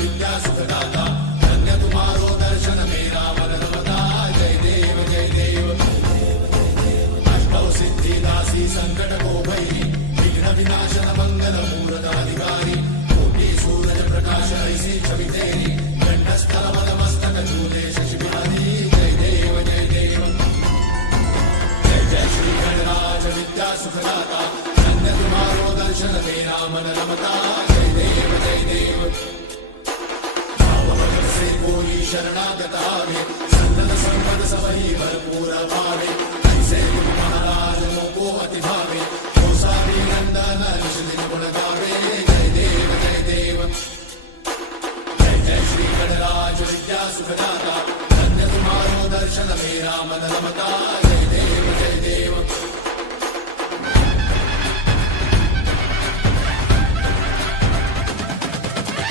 विद्या सुखदाता धन्य तुम्हारो दर्शन मेरा मन रमता जय देव जय देव अष्टौ सिद्धि दासी संकट को भैरी विघ्न विनाशन मंगल मूर्त अधिकारी कोटि सूरज प्रकाश ऐसी छवि तेरी कंठस्थल मद मस्तक झूले शशि बिहारी जय देव जय देव जय जय श्री गणराज विद्या सुखदाता धन्य तुम्हारो दर्शन मेरा मन रमता जय देव जय देव भावभजन से कोई शरणागत आवे संतत संपद सबही भरपूर पावे ऐसे तुम महाराज मोको अति भावे गोसावी नंदन ऋषि दिन गुण गावे जय देव जय देव जय जय श्री गणराज विद्या सुखदाता धन्य तुम्हारो दर्शन मेरा मन रमता जय देव जय देव